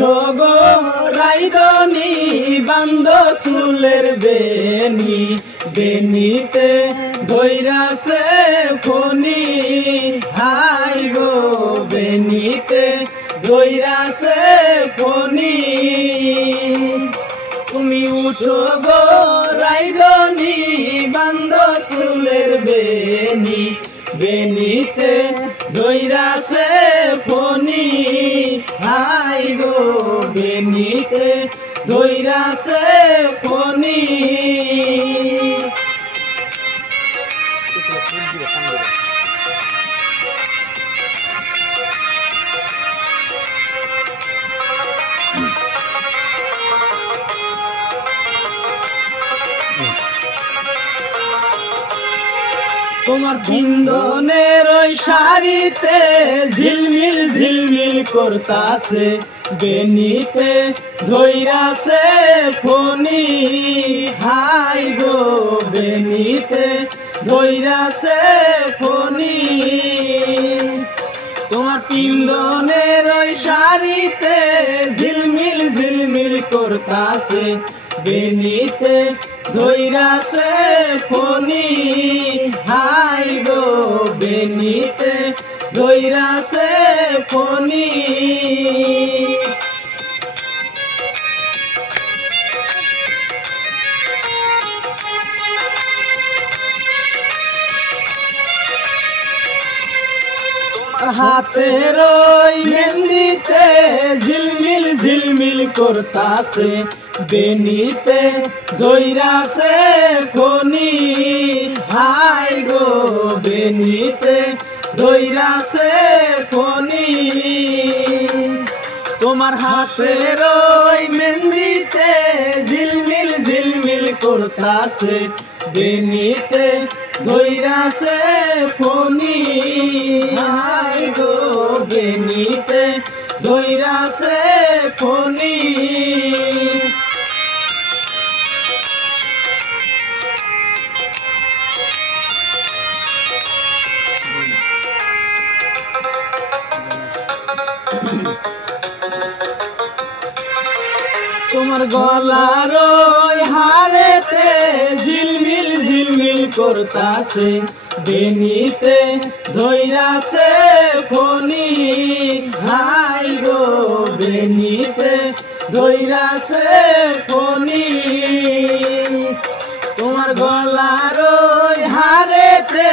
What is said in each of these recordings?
উঠো গো রাইদনি বান্দ চুলের বেনি বেনিতে ধৈরাছে ফনি হাই গো বেনিতে ধৈরাছে ফনি তুমি উঠো গো রাইদনি বান্দ চুলের বেনি বেনিতে ধৈরাছে ফনি হাই গো বেনিতে ধৈরাছে ফনি তোমার বিন্দনের ওই শাড়িতে ঝিলমিল ঝিলমিল করতাছে বেনিতে ধৈরাছে ফনি হাই গো বেনিতে ধৈরাছে ফনি তোমার পিন্দনের ওই শাড়িতে ঝিলমিল ঝিলমিল করতাছে বেনিতে ধৈরাছে ফনি হাই গো বেনিতে ধৈরাছে ফনি হাতের ওই মেহেন্দিতে ঝিলমিল ঝিলমিল করতাছে বেনিতে ধৈরাছে ফনি হাই গো বেনিতে ধৈরাছে ফনি তোমার হাতের ওই মেহেন্দিতে ঝিলমিল ঝিলমিল করতাছে বেনিতে ধৈরাছে ফনি হাই গো বেনিতে ধৈরাছে ফনি তোমার গলার ওই হারেতে ঝিলমিল ঝিলমিল করতাছে বেনিতে ধৈরাছে ফনি হাই গো বেনিতে ধৈরাছে ফনি তোমার গলার ওই হারেতে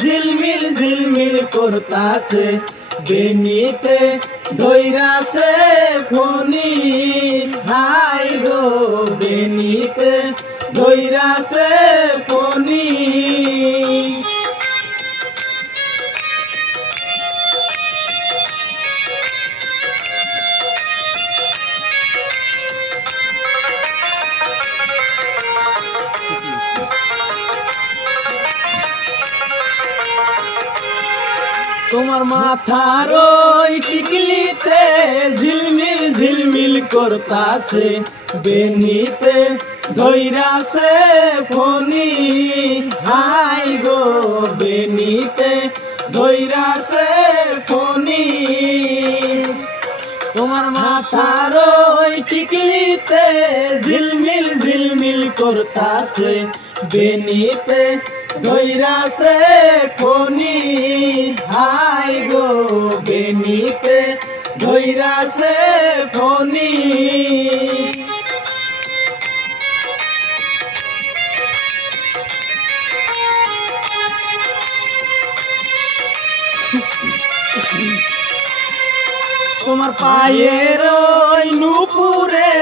ঝিলমিল ঝিলমিল করতাছে বেনিতে ধৈরাছে ফনি হাই গো বেনিতে ধৈরাছে ফনি তোমার মাথার ওই টিকলিতে ঝিলমিল ঝিলমিল করতাছে বেনিতে ধৈরাছে ফনি হাই গো বেনিতে ধৈরাছে ফনি তোমার মাথার ওই টিকলিতে ঝিলমিল ঝিলমিল করতাছে বেনিতে ধৈরাছে ফনি হাই গো বেনিতে ধৈরাছে ফনি তোমার পায়ের ওই নুপুরে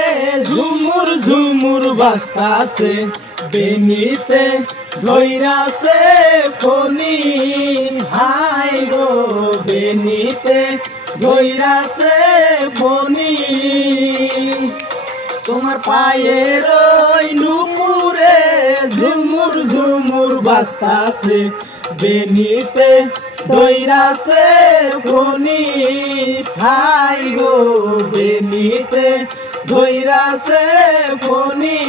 ঝুমুর ঝুমুর বাজতাছে বেনিতে ধৈরাছে ফনি হাই গো বেনিতে ধৈরাছে ফনি তোমার পায়ের ওই নুপুরে ঝুমুর ঝুমুর বাজতাছে বেনিতে ধৈরাছে ফনি হাই গো বেনিতে ধৈরাছে ফনি